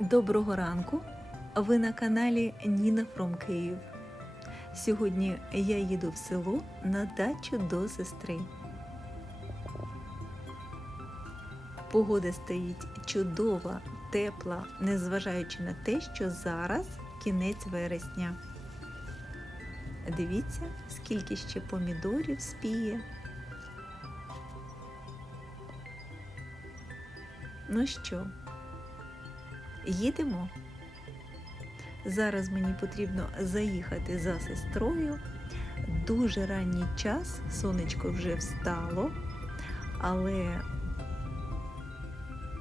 Доброго ранку! Ви на каналі Ніна From Київ. Сьогодні я їду в село на дачу до сестри. Погода стоїть чудова, тепла, незважаючи на те, що зараз кінець вересня. Дивіться, скільки ще помідорів спіє. Ну що, їдемо? Зараз мені потрібно заїхати за сестрою. Дуже ранній час, сонечко вже встало, але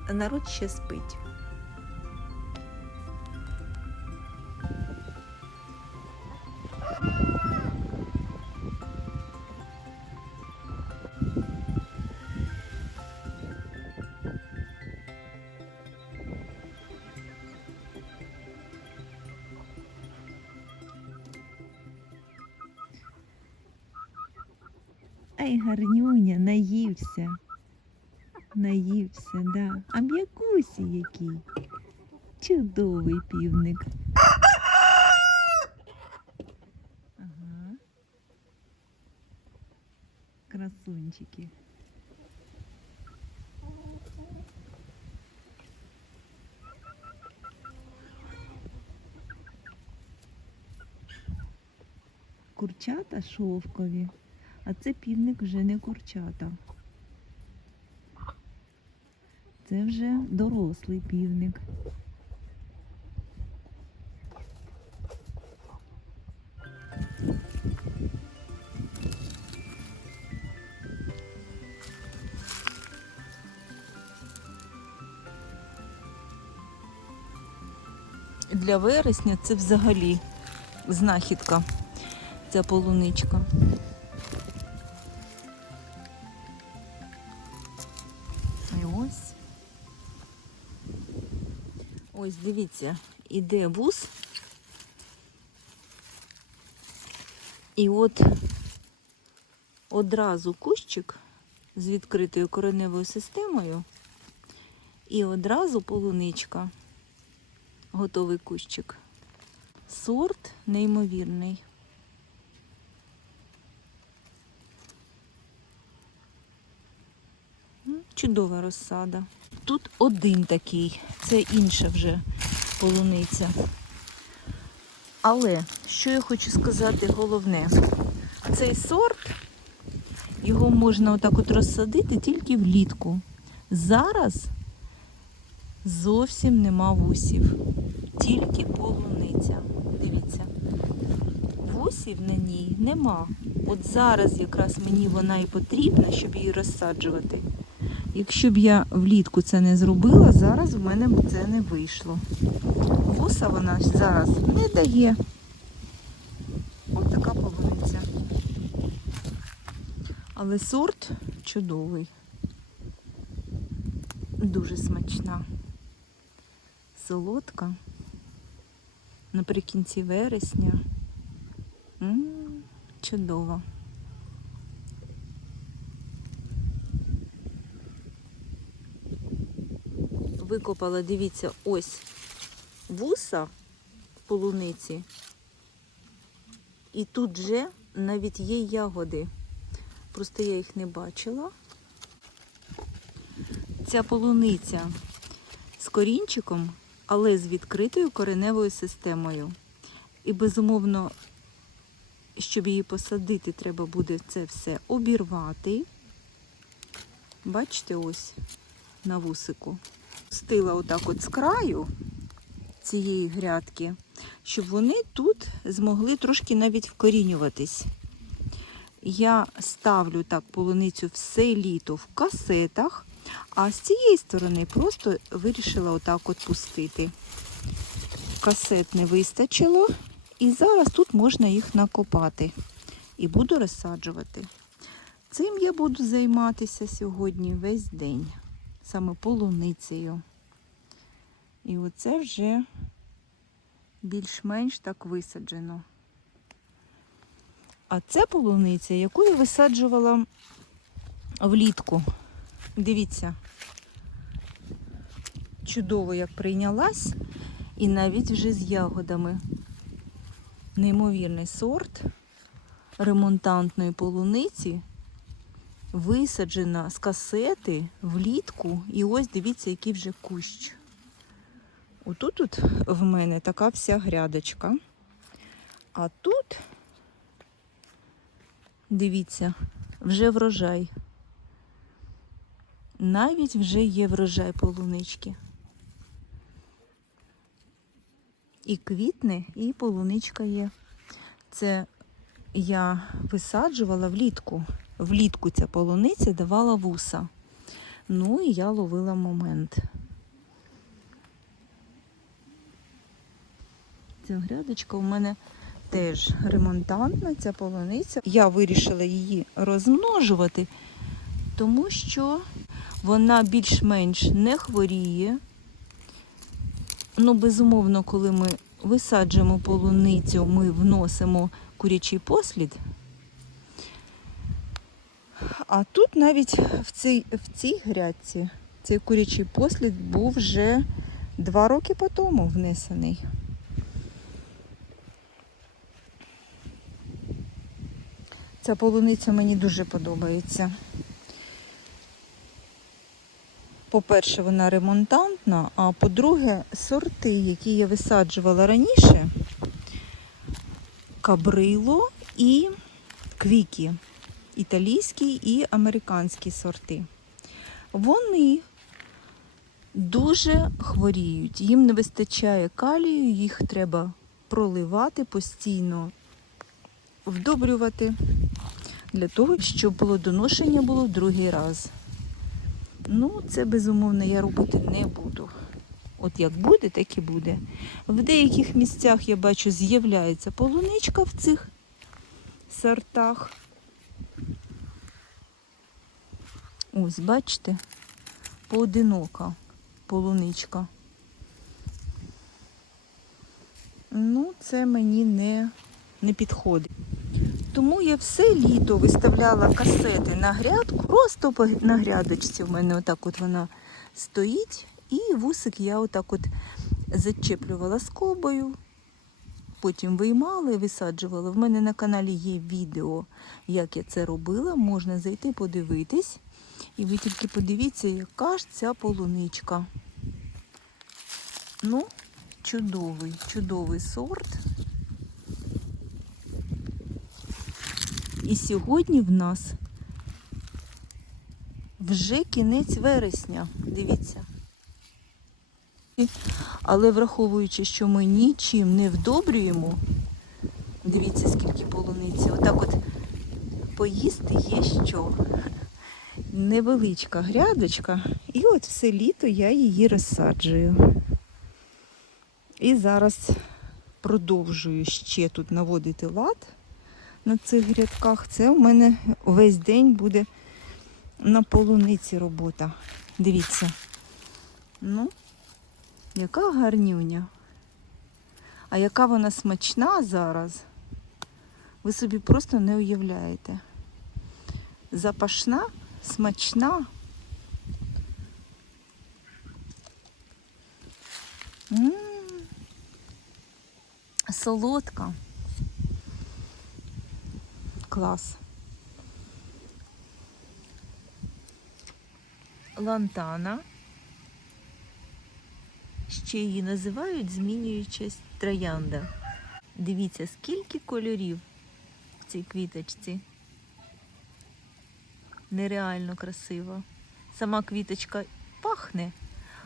народ ще спить. Ай, гарнюня, наївся. Наївся, да. А м'якусі який. Чудовий півник. Ага. Красунчики. Курчата шовкові. А це півник вже не курчата. Це вже дорослий півник. Для вересня це взагалі знахідка, ця полуничка. Ось, дивіться, іде вуз. І от одразу кущик з відкритою кореневою системою і одразу полуничка. Готовий кущик. Сорт неймовірний. Чудова розсада. Тут один такий, це інша вже полуниця. Але, що я хочу сказати головне, цей сорт, його можна отак от розсадити тільки влітку. Зараз зовсім нема вусів, тільки полуниця. Дивіться, вусів на ній нема. От зараз якраз мені вона і потрібна, щоб її розсаджувати. Якщо б я влітку це не зробила, зараз в мене б це не вийшло. Вуса вона зараз не дає. Ось така полуниця. Але сорт чудовий. Дуже смачна. Солодка. Наприкінці вересня. Чудово. Викопала, дивіться, ось вуса в полуниці. І тут же навіть є ягоди. Просто я їх не бачила. Ця полуниця з корінчиком, але з відкритою кореневою системою. І, безумовно, щоб її посадити, треба буде це все обірвати. Бачите, ось на вусику. Пустила отак от з краю цієї грядки, щоб вони тут змогли трошки навіть вкорінюватись. Я ставлю так полуницю все літо в касетах, а з цієї сторони просто вирішила отак от пустити. Касет не вистачило, і зараз тут можна їх накопати. І буду розсаджувати. Цим я буду займатися сьогодні весь день. Саме полуницею. І оце вже більш-менш так висаджено. А це полуниця, яку я висаджувала влітку. Дивіться, чудово як прийнялась, і навіть вже з ягодами. Неймовірний сорт ремонтантної полуниці, висаджена з касети влітку, і ось дивіться, який вже кущ. Отут в мене така вся грядочка, а тут, дивіться, вже врожай. Навіть вже є врожай полунички. І квітне, і полуничка є. Це я висаджувала влітку. Влітку ця полуниця давала вуса. Ну і я ловила момент. Ця грядочка у мене теж ремонтантна, ця полуниця. Я вирішила її розмножувати, тому що вона більш-менш не хворіє. Ну, безумовно, коли ми висаджуємо полуницю, ми вносимо курячий послід. А тут навіть в цій грядці цей курячий послід був вже 2 роки по тому внесений. Ця полуниця мені дуже подобається. По-перше, вона ремонтантна, а по-друге, сорти, які я висаджувала раніше, Кабрило і Квікі, італійські і американські сорти. Вони дуже хворіють, їм не вистачає калію, їх треба проливати постійно, вдобрювати, для того, щоб плодоношення було в другий раз. Ну, це, безумовно, я робити не буду. От як буде, так і буде. В деяких місцях, я бачу, з'являється полуничка в цих сортах. Ось, бачите, поодинока полуничка. Ну, це мені не підходить. Тому я все літо виставляла касети на грядку, просто на грядочці в мене отак от вона стоїть, і вусик я отак от зачеплювала скобою, потім виймала і висаджувала. В мене на каналі є відео, як я це робила, можна зайти подивитись, і ви тільки подивіться, яка ж ця полуничка. Ну, чудовий сорт. І сьогодні в нас вже кінець вересня, дивіться. Але враховуючи, що ми нічим не вдобрюємо, дивіться, скільки полуниці. Отак от поїсти є що. Невеличка грядочка, і от все літо я її розсаджую. І зараз продовжую ще тут наводити лад на цих грядках. Це у мене весь день буде на полуниці робота. Дивіться. Ну, яка гарнюня. А яка вона смачна зараз, ви собі просто не уявляєте. Запашна, смачна. Солодка. Клас. Лантана. Ще її називають змінюючась троянда. Дивіться, скільки кольорів в цій квіточці. Нереально красиво. Сама квіточка пахне,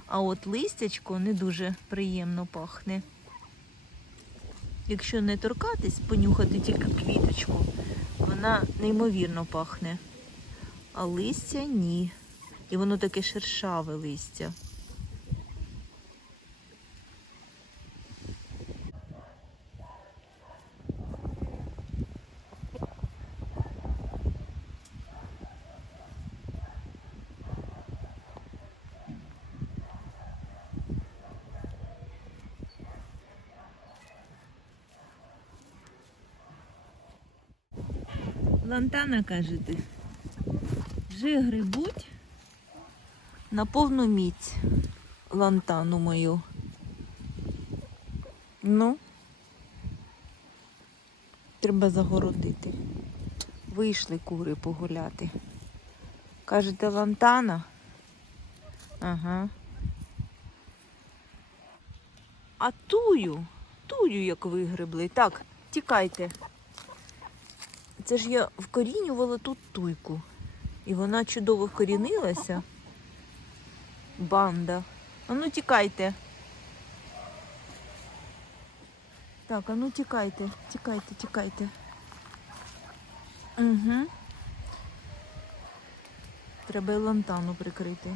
а от листячко не дуже приємно пахне. Якщо не торкатись, понюхати тільки квіточку, вона неймовірно пахне. А листя ні. І воно таке шершаве листя. Лантана, кажете, вже грибуть на повну міць. лантану мою. Ну, треба загородити. Вийшли кури погуляти. Кажете, лантана? Ага. А тую як вигребли. Так, тікайте. Це ж я вкорінювала тут туйку. І вона чудово вкорінилася. Банда. А ну тікайте. Так, а ну тікайте. Тікайте. Угу. Треба й лантану прикрити.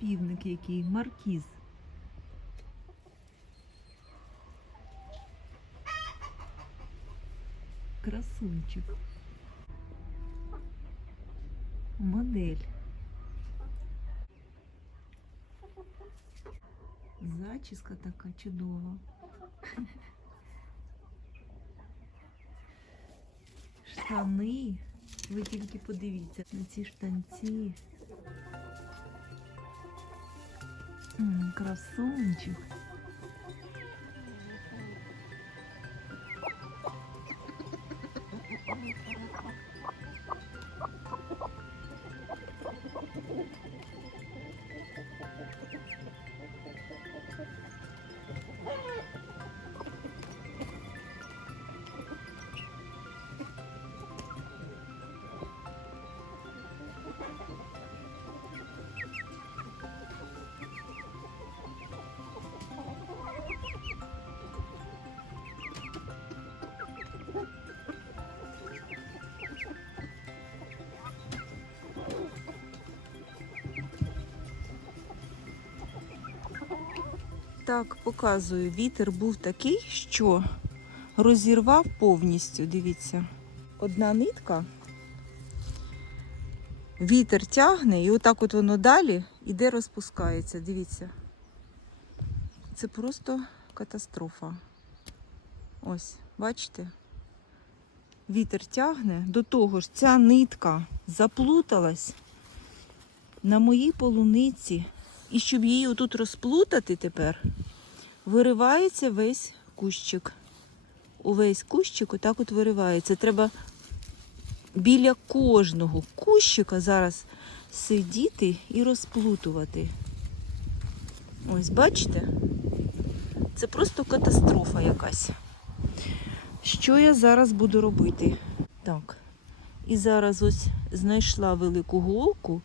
Півник який, маркіз. Красунчик. Модель. Зачіска така чудова. Штани. Ви тільки подивіться на ці штанці. Красунчик. Так, показую, вітер був такий, що розірвав повністю, дивіться. Одна нитка, вітер тягне і отак от воно далі іде розпускається, дивіться. Це просто катастрофа. Ось, бачите? Вітер тягне, до того ж ця нитка заплуталась на моїй полуниці. І щоб її отут розплутати тепер, виривається весь кущик. Увесь кущик отак от виривається. Треба біля кожного кущика зараз сидіти і розплутувати. Ось, бачите? Це просто катастрофа якась. Що я зараз буду робити? Так, і зараз ось знайшла велику голку,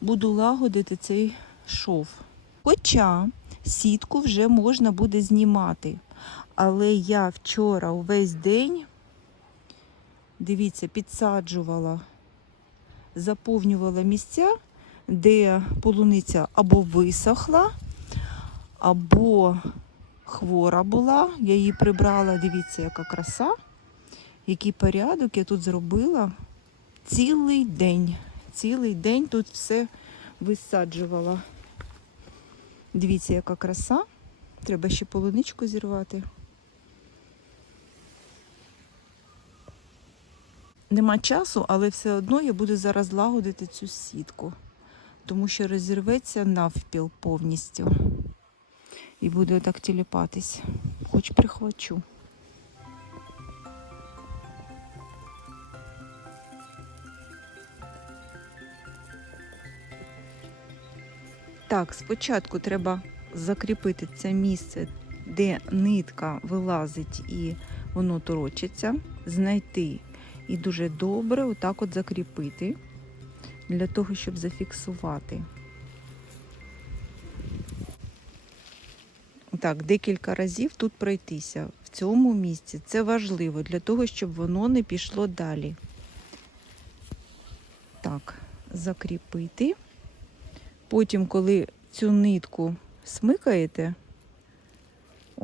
буду лагодити цей шов. Хоча сітку вже можна буде знімати. Але я вчора увесь день, дивіться, підсаджувала, заповнювала місця, де полуниця або висохла, або хвора була. Я її прибрала, дивіться, яка краса, який порядок я тут зробила. Цілий день тут все висаджувала. Дивіться, яка краса. Треба ще полуничку зірвати. Нема часу, але все одно я буду зараз лагодити цю сітку. Тому що розірветься навпіл повністю. І буде отак тіліпатись. Хоч прихвачу. Так, спочатку треба закріпити це місце, де нитка вилазить і воно торочиться, знайти і дуже добре отак от закріпити, для того, щоб зафіксувати. Так, декілька разів тут пройтися в цьому місці. Це важливо для того, щоб воно не пішло далі. Так, закріпити. Потім, коли цю нитку смикаєте,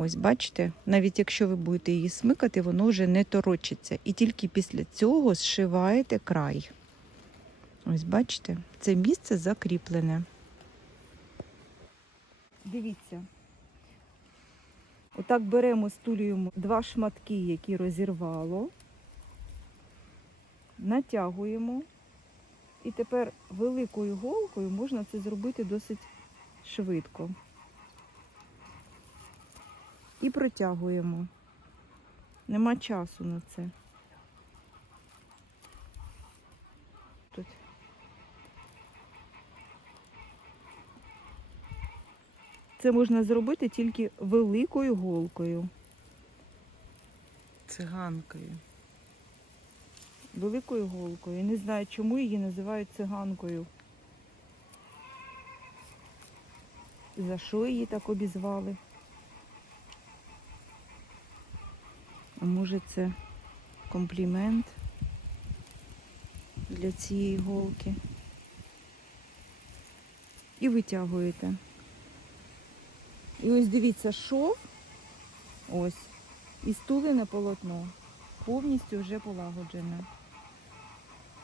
Ось, бачите, навіть якщо ви будете її смикати, воно вже не торочиться. І тільки після цього зшиваєте край. Ось, бачите, це місце закріплене. Дивіться. Отак беремо, стулюємо 2 шматки, які розірвало. Натягуємо. І тепер великою голкою можна це зробити досить швидко. І протягуємо. Нема часу на це. Тут. Це можна зробити тільки великою голкою. Циганкою. Великою голкою. Я не знаю, чому її називають циганкою. За що її так обізвали? А може це комплімент для цієї голки. І витягуєте. І ось дивіться, шов, ось, і стулене полотно повністю вже полагоджене.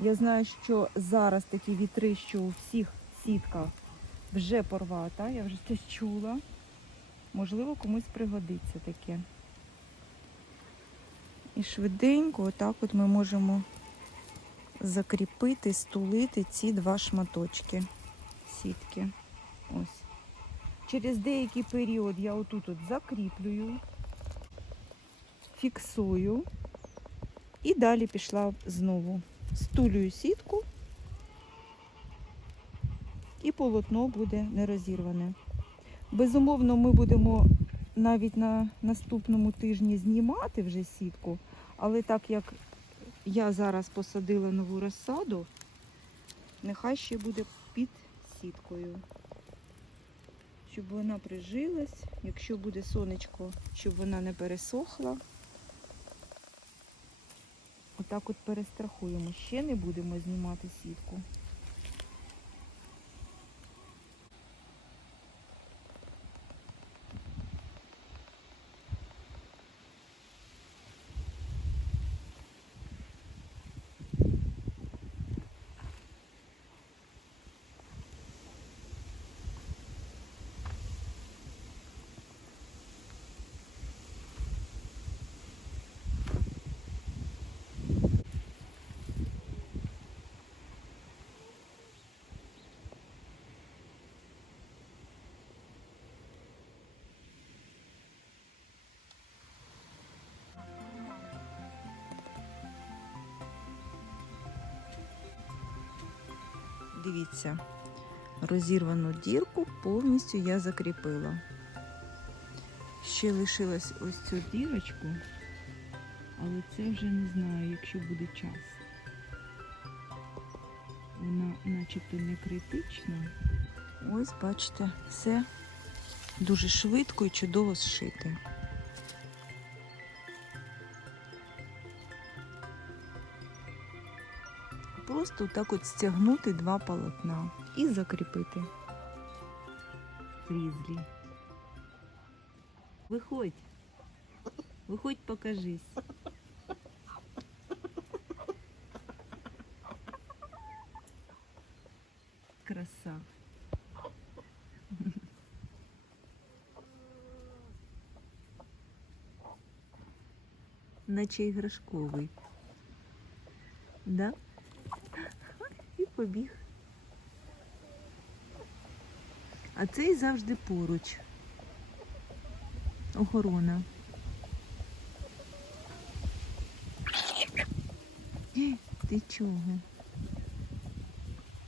Я знаю, що зараз такі вітри, що у всіх сітках вже порвата, я вже це чула. Можливо, комусь пригодиться таке. І швиденько отак от ми можемо закріпити, стулити ці 2 шматочки сітки. Ось. Через деякий період я отут от закріплюю, фіксую і далі пішла знову. Стулюю сітку і полотно буде не розірване. Безумовно, ми будемо навіть на наступному тижні знімати вже сітку, але так як я зараз посадила нову розсаду, нехай ще буде під сіткою. Щоб вона прижилась, якщо буде сонечко, щоб вона не пересохла. Отак от перестрахуємо. Ще не будемо знімати сітку. Дивіться, розірвану дірку повністю я закріпила. Ще лишилась ось цю дірочку, але це вже не знаю, якщо буде час. Вона начебто не критична. Ось, бачите, все дуже швидко і чудово зшите. Просто так от стягнути 2 полотна і закріпити. Фрізлі. Виходь. Виходь, покажись. Краса. Наче іграшковий. Да? І побіг. А цей завжди поруч. Охорона. Ти чого?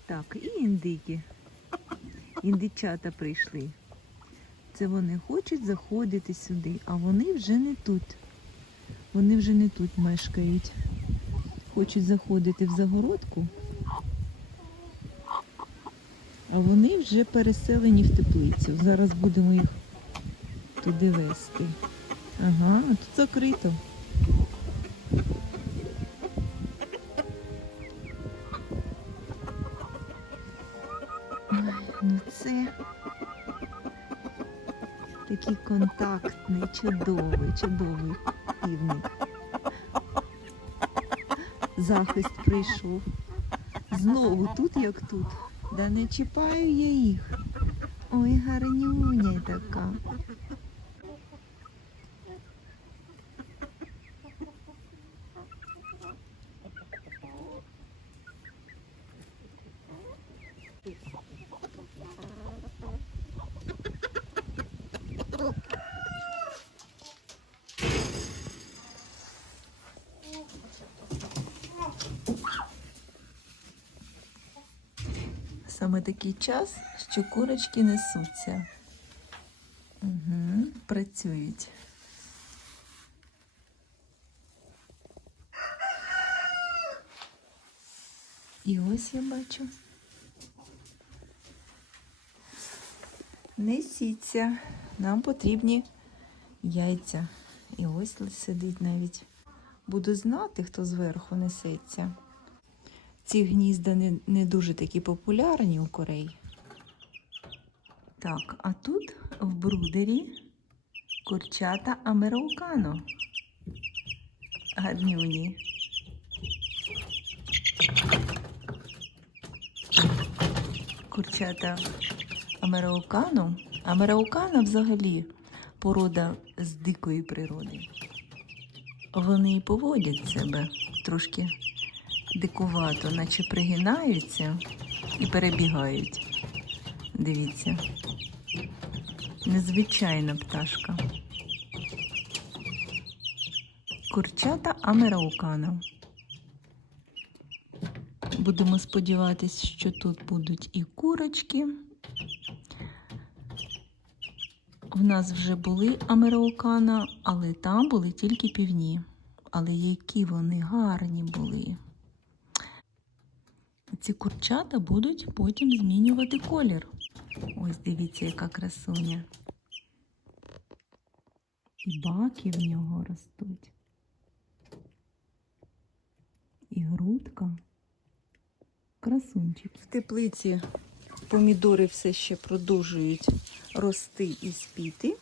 Так, і індики. Індичата прийшли. Це вони хочуть заходити сюди, а вони вже не тут. Вони вже не тут мешкають. Хочуть заходити в загородку, а вони вже переселені в теплицю. Зараз будемо їх туди вести. Ага, а тут закрито. Ну це Такий контактний, чудовий півник. Захист прийшов. Знову тут, як тут. Да не чіпаю я їх. Ой, гарнюня така. Саме такий час, що курочки несуться. Працюють. І ось я бачу. Несіться. Нам потрібні яйця. І ось сидить навіть. Буду знати, хто зверху несеться. Ці гнізда не дуже такі популярні у курей. Так, а тут в брудері курчата американо. Гарнюні. Курчата американо. Американо взагалі порода з дикої природи. Вони і поводять себе трошки дикувато, наче пригинаються і перебігають. Дивіться. Незвичайна пташка. Курчата американо. Будемо сподіватися, що тут будуть і курочки. В нас вже були американо, але там були тільки півні. Але які вони гарні були. Ці курчата будуть потім змінювати колір. Ось дивіться, яка красуня. І баки в нього ростуть. І грудка. Красунчик. В теплиці помідори все ще продовжують рости і спіти.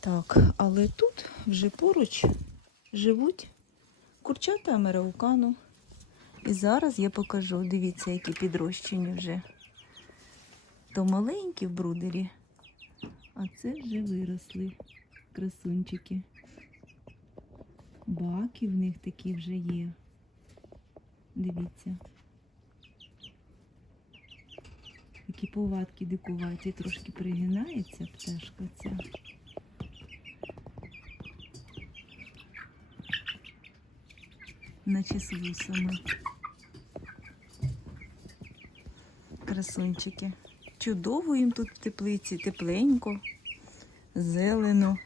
Так, але тут вже поруч живуть курчата американо. І зараз я покажу, дивіться, які підрощені вже. То маленькі в брудері, а це вже виросли красунчики. Баки в них такі вже є. Дивіться. Такі повадки дикуваті, трошки пригинається пташка ця. Наче з вусами. Красунчики. Чудово їм тут в теплиці, тепленько, зелено.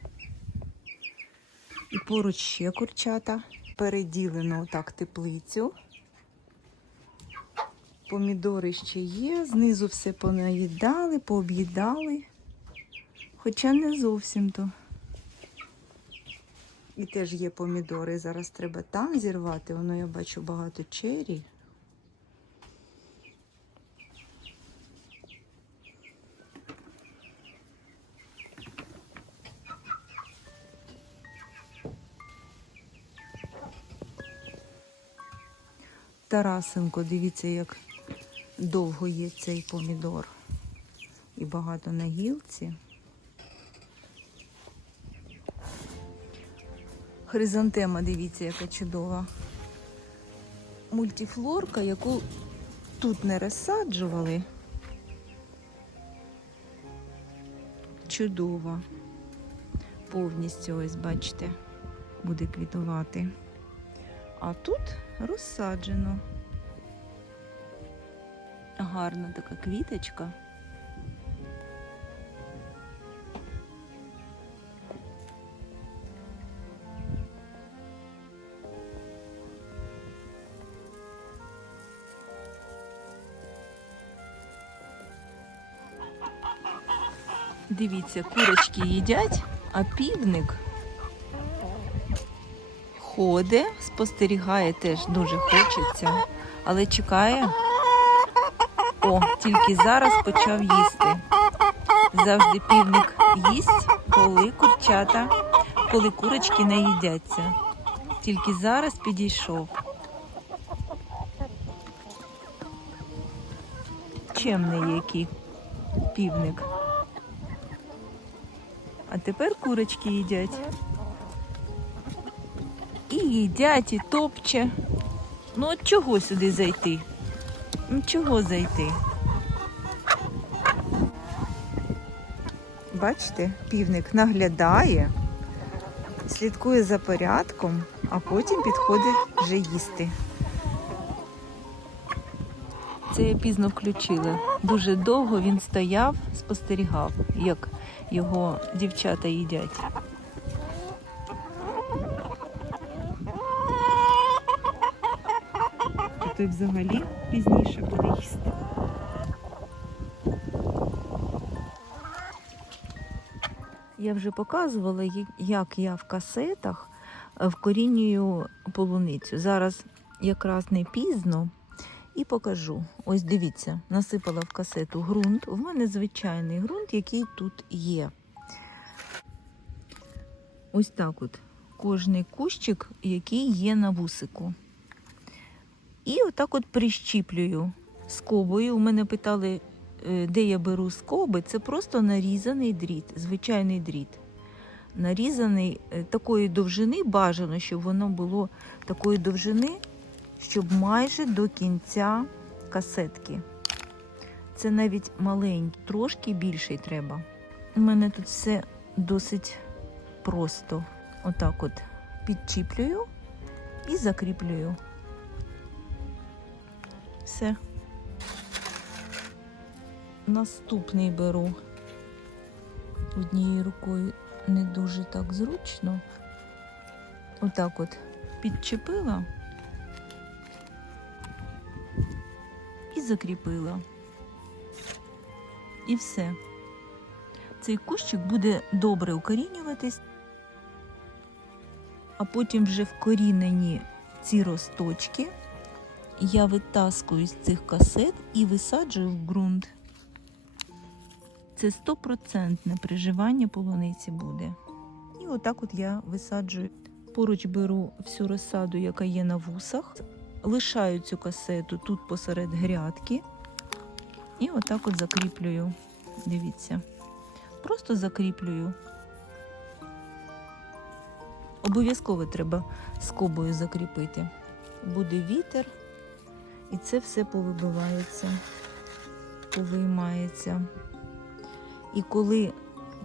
І поруч ще курчата. Переділено отак теплицю. Помідори ще є, знизу все понаїдали, пооб'їдали. Хоча не зовсім то. І теж є помідори. Зараз треба там зірвати. Воно, я бачу, багато чері. Тарасенко, дивіться, як довго є цей помідор. І багато на гілці. Хризантема, дивіться, яка чудова. Мультифлорка, яку тут не розсаджували. Чудова. Повністю, ось, бачите, буде квітувати. А тут розсаджено. Гарна така квіточка. Дивіться, курочки їдять, а півник ходить, спостерігає, теж дуже хочеться, але чекає. О, тільки зараз почав їсти. Завжди півник їсть, коли курочки наїдяться. Тільки зараз підійшов. Чемний який півник. А тепер курочки їдять. І їдять, і топче. Ну от чого сюди зайти? Ну чого зайти? Бачите, півник наглядає, слідкує за порядком, а потім підходить вже їсти. Це я пізно включила. Дуже довго він стояв, спостерігав, як його дівчата їдять. А той взагалі пізніше буде їсти. Я вже показувала, як я в касетах вкорінюю полуницю. Зараз якраз не пізно і покажу. Ось дивіться, насипала в касету ґрунт. У мене звичайний ґрунт, який тут є. Ось так от. Кожний кущик, який є на вусику. І отак от прищіплюю скобою. У мене питали, де я беру скоби. Це просто нарізаний дріт, звичайний дріт. Нарізаний такої довжини, бажано, щоб воно було такої довжини, щоб майже до кінця касетки. Це навіть маленький, трошки більший треба. У мене тут все досить просто. Отак от підчіплюю і закріплюю. Все. Наступний беру. Однією рукою не дуже так зручно. Отак от підчепила і закріпила. І все. Цей кущик буде добре укорінюватись, а потім вже вкорінені ці росточки я витаскую з цих касет і висаджую в ґрунт. Це 100% приживання полуниці буде. І отак от я висаджую. Поруч беру всю розсаду, яка є на вусах, лишаю цю касету тут посеред грядки і отак от закріплюю. Дивіться. Просто закріплюю. Обов'язково треба скобою закріпити. Буде вітер, і це все повибивається, повиймається. І коли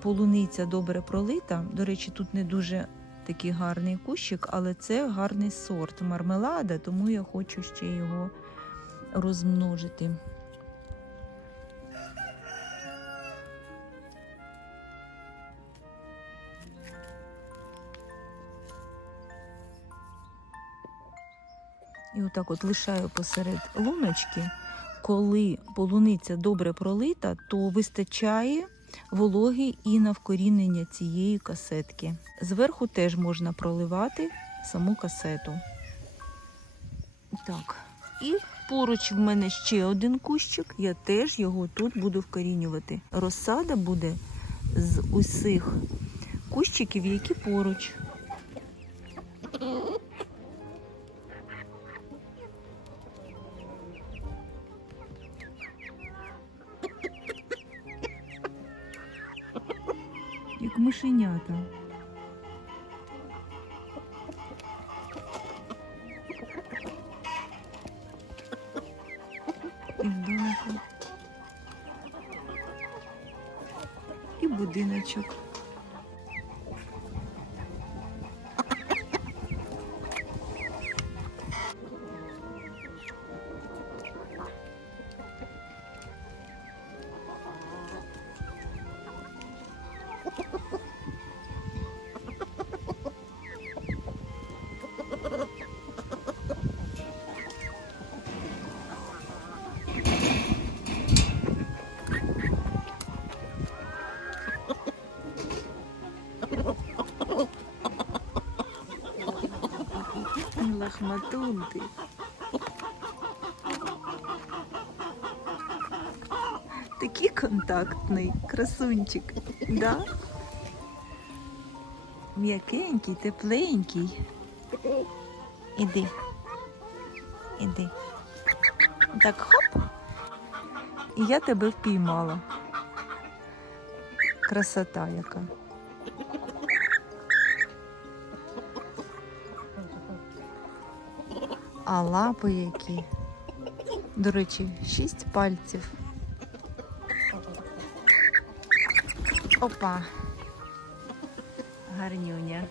полуниця добре пролита, до речі, тут не дуже такий гарний кущик, але це гарний сорт мармелада, тому я хочу ще його розмножити. І отак от лишаю посеред луночки. Коли полуниця добре пролита, то вистачає вологи і на вкорінення цієї касетки. Зверху теж можна проливати саму касету. Так. І поруч в мене ще один кущик, я теж його тут буду вкорінювати. Розсада буде з усіх кущиків, які поруч. Як мишенята. І вдалося. І будиночок. Лахматунти. Такий контактний красунчик, да? М'якенький, тепленький. Іди. Іди. Так, хоп. І я тебе впіймала. Красота яка. А лапи які. До речі, 6 пальців. Опа. Гарнюня.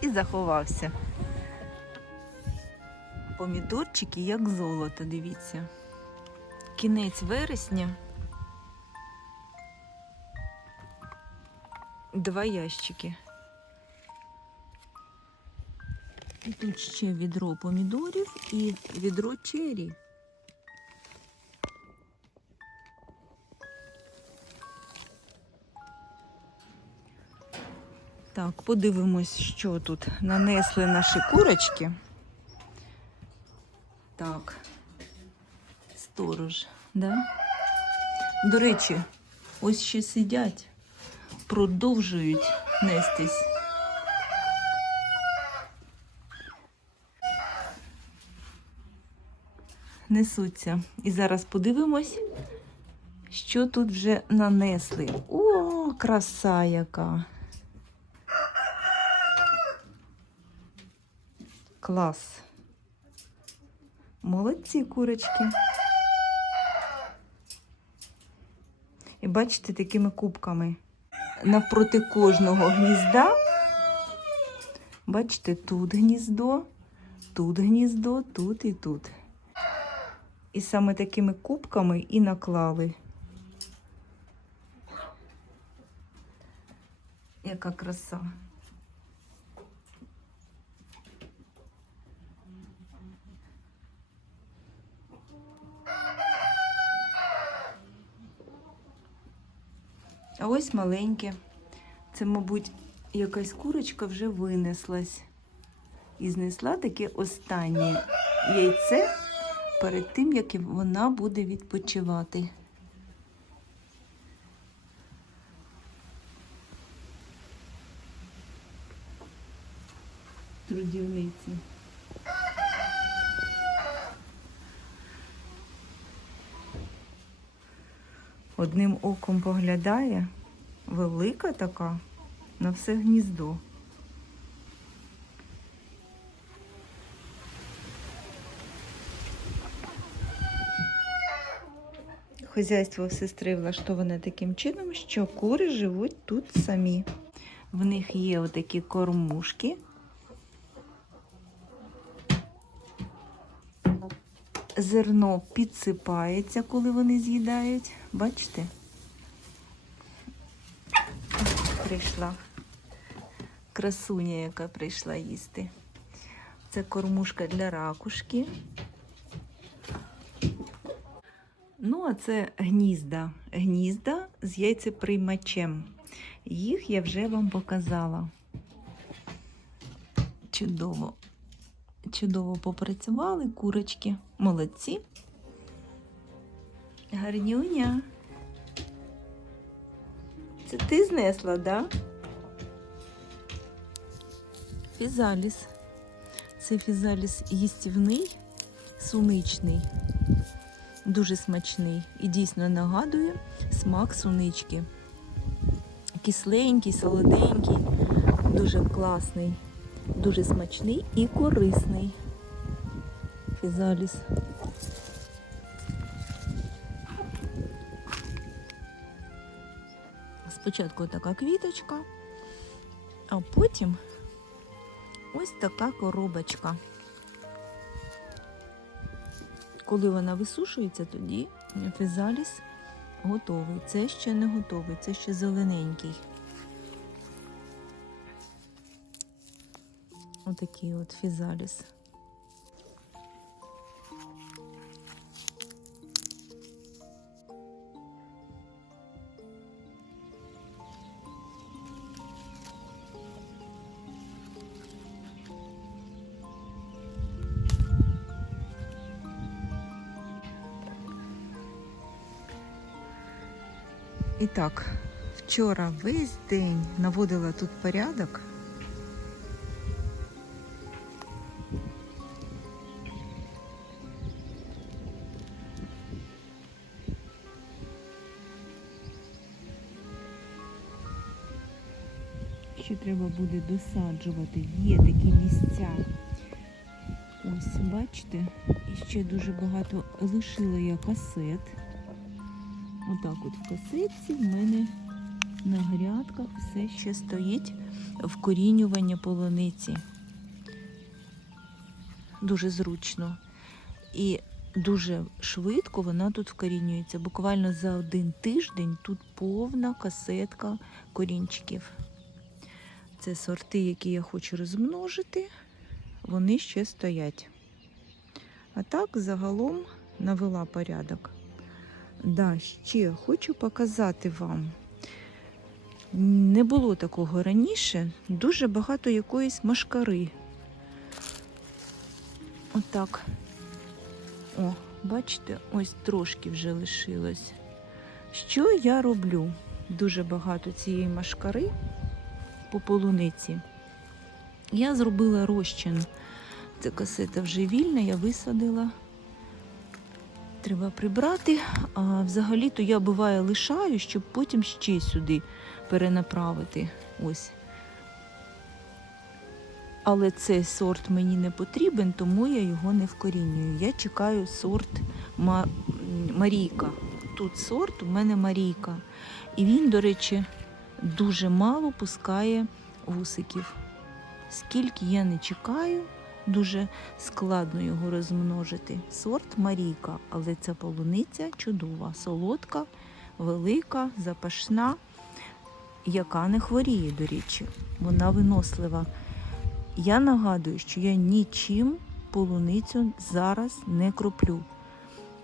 І заховався. Помідорчики як золото, дивіться. Кінець вересня. 2 ящики. І тут ще відро помідорів і відро чері. Так, подивимось, що тут нанесли наші курочки. Так, сторож, да? До речі, ось ще сидять, продовжують нестись. Несуться. І зараз подивимось, що тут вже нанесли. О, краса яка! Клас! Молодці курочки. І бачите, такими кубками. Навпроти кожного гнізда, бачите, тут гніздо, тут і тут. І саме такими кубками і наклали. Яка краса. А ось маленьке. Це, мабуть, якась курочка вже винеслась. І знесла таке останнє яйце перед тим, як вона буде відпочивати. Трудівниці. Одним оком поглядає, велика така, на все гніздо. Хазяйство сестри влаштоване таким чином, що кури живуть тут самі. В них є отакі кормушки. Зерно підсипається, коли вони з'їдають. Бачите? Прийшла. Красуня, яка прийшла їсти. Це кормушка для ракушки. Ну, а це гнізда. Гнізда з яйцеприймачем. Їх я вже вам показала. Чудово. Чудово попрацювали курочки. Молодці. Гарнюня. Це ти знесла, да? Фізаліс. Це фізаліс їстівний, суничний. Дуже смачний і дійсно нагадує смак сунички. Кисленький, солоденький, дуже класний, дуже смачний і корисний фізаліс. Спочатку така квіточка, а потім ось така коробочка. Коли вона висушується, тоді фізаліс готовий. Це ще не готовий, це ще зелененький. Отакий от фізаліс. І так, вчора весь день наводила тут порядок. Ще треба буде досаджувати. Є такі місця. Ось, бачите? І ще дуже багато лишила я касет. Отак от в касетці в мене на грядках все ще стоїть вкорінювання полуниці. Дуже зручно. І дуже швидко вона тут вкорінюється. Буквально за 1 тиждень тут повна касетка корінчиків. Це сорти, які я хочу розмножити. Вони ще стоять. А так загалом навела порядок. Да, ще хочу показати вам. Не було такого раніше. Дуже багато якоїсь машкари. Отак. О, бачите, ось трошки вже лишилось. Що я роблю? Дуже багато цієї машкари по полуниці. Я зробила розчин. Ця касета вже вільна, я висадила. Треба прибрати. А взагалі-то я буває лишаю, щоб потім ще сюди перенаправити. Ось. Але цей сорт мені не потрібен, тому я його не вкорінюю. Я чекаю сорт Марійка. Тут сорт у мене Марійка. І він, до речі, дуже мало пускає вусиків. Скільки я не чекаю, дуже складно його розмножити. Сорт Марійка, але ця полуниця чудова, солодка, велика, запашна, яка не хворіє, до речі. Вона винослива. Я нагадую, що я нічим полуницю зараз не кроплю.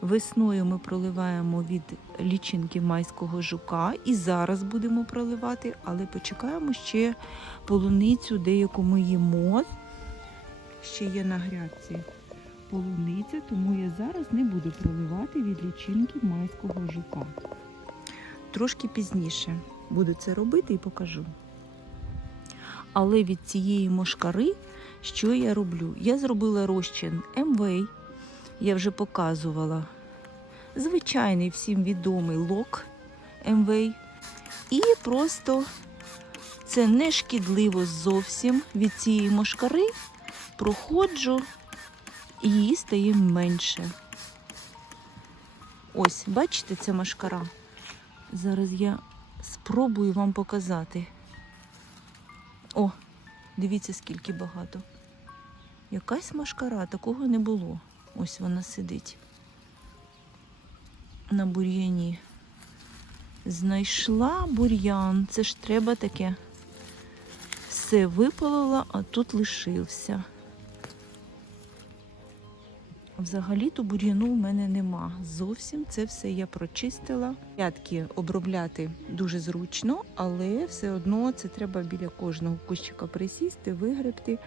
Весною ми проливаємо від лічинки майського жука і зараз будемо проливати, але почекаємо ще полуницю, деяку ми їмо. Ще є на грядці полуниця, тому я зараз не буду проливати від лічинки майського жука. Трошки пізніше буду це робити і покажу. Але від цієї мошкари, що я роблю? Я зробила розчин МВ, я вже показувала. Звичайний всім відомий лок МВ. І просто це не шкідливо зовсім від цієї мошкари. Проходжу, і її стає менше. Ось, бачите, ця мошкара? Зараз я спробую вам показати. О, дивіться, скільки багато. Якась мошкара, такого не було. Ось вона сидить на бур'яні. Знайшла бур'ян, це ж треба таке. Все випалила, а тут лишився. Взагалі-то бур'яну в мене нема. Зовсім це все я прочистила. Грядки обробляти дуже зручно, але все одно це треба біля кожного кущика присісти, вигребти.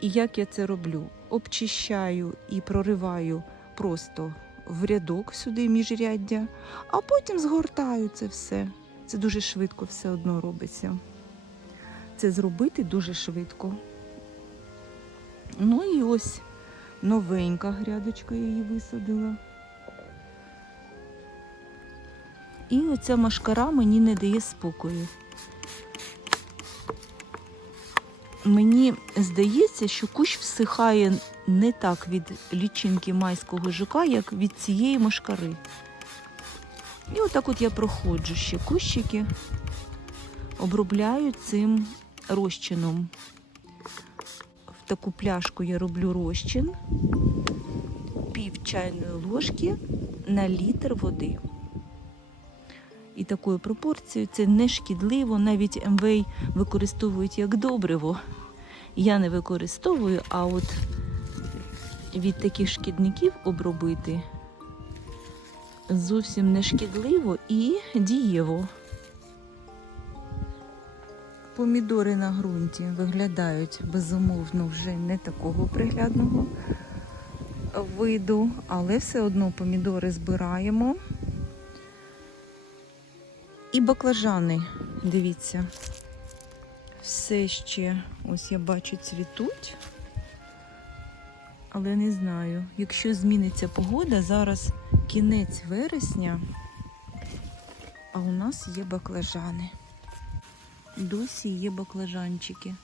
І як я це роблю? Обчищаю і прориваю просто в рядок сюди міжряддя, а потім згортаю це все. Це дуже швидко все одно робиться. Це зробити дуже швидко. Ну і ось новенька грядочка, я її висадила. І оця мошкара мені не дає спокою. Мені здається, що кущ всихає не так від лічинки майського жука, як від цієї мошкари. І отак от я проходжу ще кущики, обробляю цим розчином. В таку пляшку я роблю розчин, пів чайної ложки на літр води. І такою пропорцією це не шкідливо, навіть МВ використовують як добриво. Я не використовую, а от від таких шкідників обробити зовсім не шкідливо і дієво. Помідори на ґрунті виглядають, безумовно, вже не такого приглядного виду, але все одно помідори збираємо. І баклажани, дивіться, все ще, ось я бачу, цвітуть. Але не знаю, якщо зміниться погода, зараз кінець вересня, а у нас є баклажани. Досі є баклажанчики.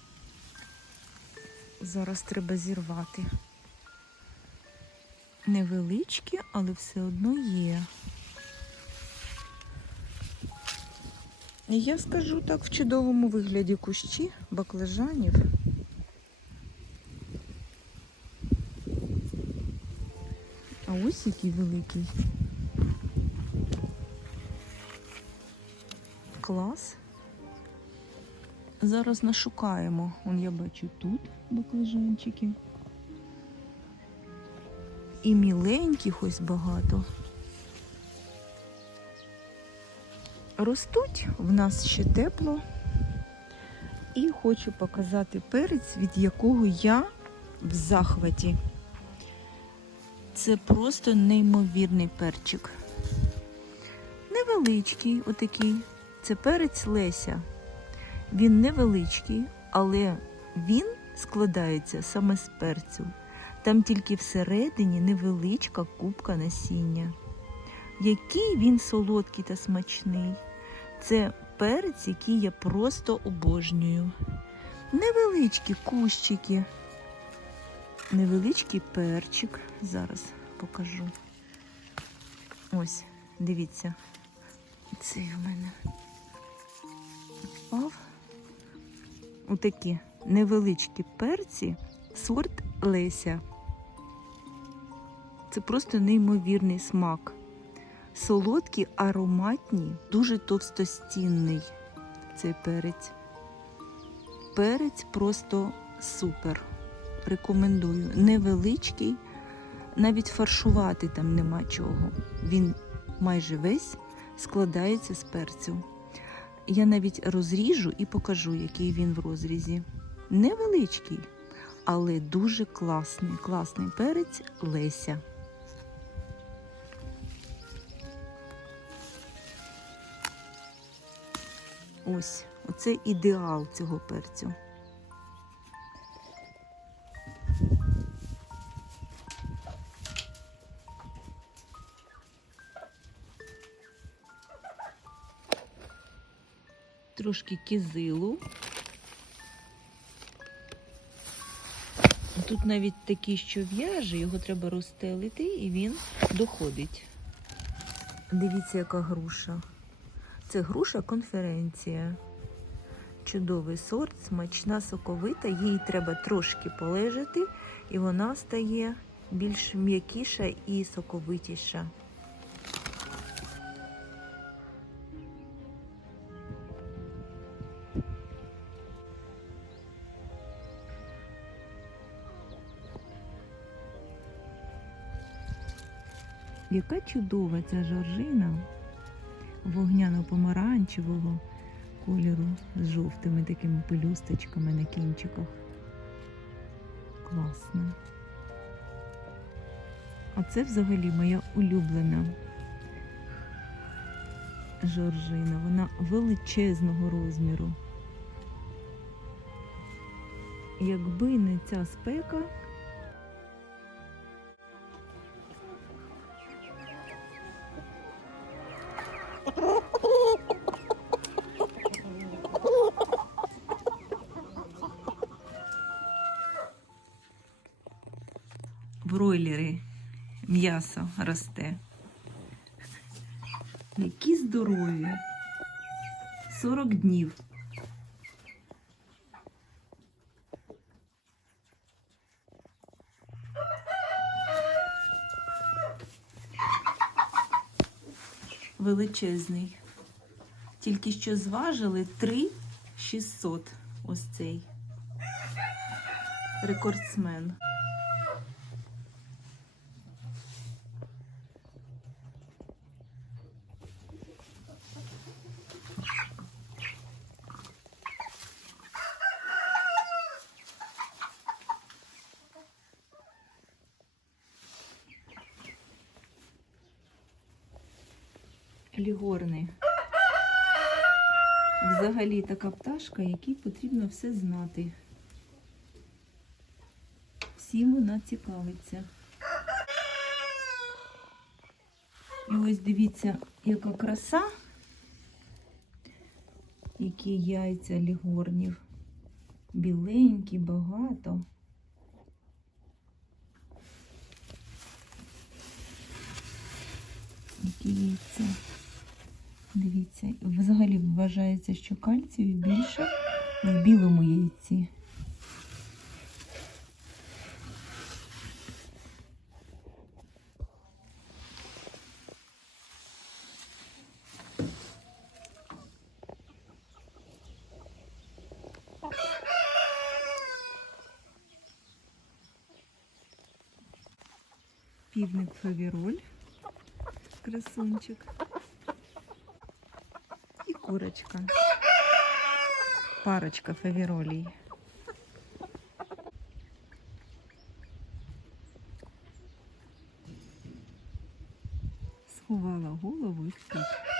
Зараз треба зірвати. Невеличкі, але все одно є. І я скажу так, в чудовому вигляді кущі баклажанів. А ось який великий. Клас. Зараз нашукаємо. Вон я бачу тут баклажанчики. І міленьких ось багато. Ростуть, в нас ще тепло. І хочу показати перець, від якого я в захваті. Це просто неймовірний перчик. Невеличкий отакий. Це перець Леся. Він невеличкий, але він складається саме з перцю. Там тільки всередині невеличка купка насіння. Який він солодкий та смачний. Це перець, який я просто обожнюю. Невеличкі кущики. Невеличкий перчик. Зараз покажу. Ось, дивіться. Цей в мене впав. Отакі невеличкі перці, сорт Леся. Це просто неймовірний смак. Солодкі, ароматні, дуже товстостінний цей перець. Перець просто супер. Рекомендую. Невеличкий, навіть фаршувати там нема чого. Він майже весь складається з перцю. Я навіть розріжу і покажу, який він в розрізі. Невеличкий, але дуже класний. Класний перець Леся. Ось, оце ідеал цього перцю. Трошки кизилу. Тут навіть такий, що в'яже, його треба розстелити, і він доходить. Дивіться, яка груша. Це груша конференція. Чудовий сорт, смачна, соковита. Їй треба трошки полежати, і вона стає більш м'якіша і соковитіша. Яка чудова ця жоржина вогняно-помаранчевого кольору з жовтими такими пелюсточками на кінчиках. Класно. А це взагалі моя улюблена жоржина. Вона величезного розміру. Якби не ця спека, бройлери, м'ясо росте. Які здорові. 40 днів. Величезний. Тільки що зважили 3600. Ось цей. Рекордсмен. Лігорни. взагалі така пташка, якій потрібно все знати. Всім вона цікавиться. І ось дивіться, яка краса, які яйця лігорнів. Біленькі, багато. Які яйця. Дивіться, взагалі вважається, що кальцію більше в білому яйці. Півник фавіроль, красунчик. І курочка. Парочка фавіролій. Сховала голову і спить.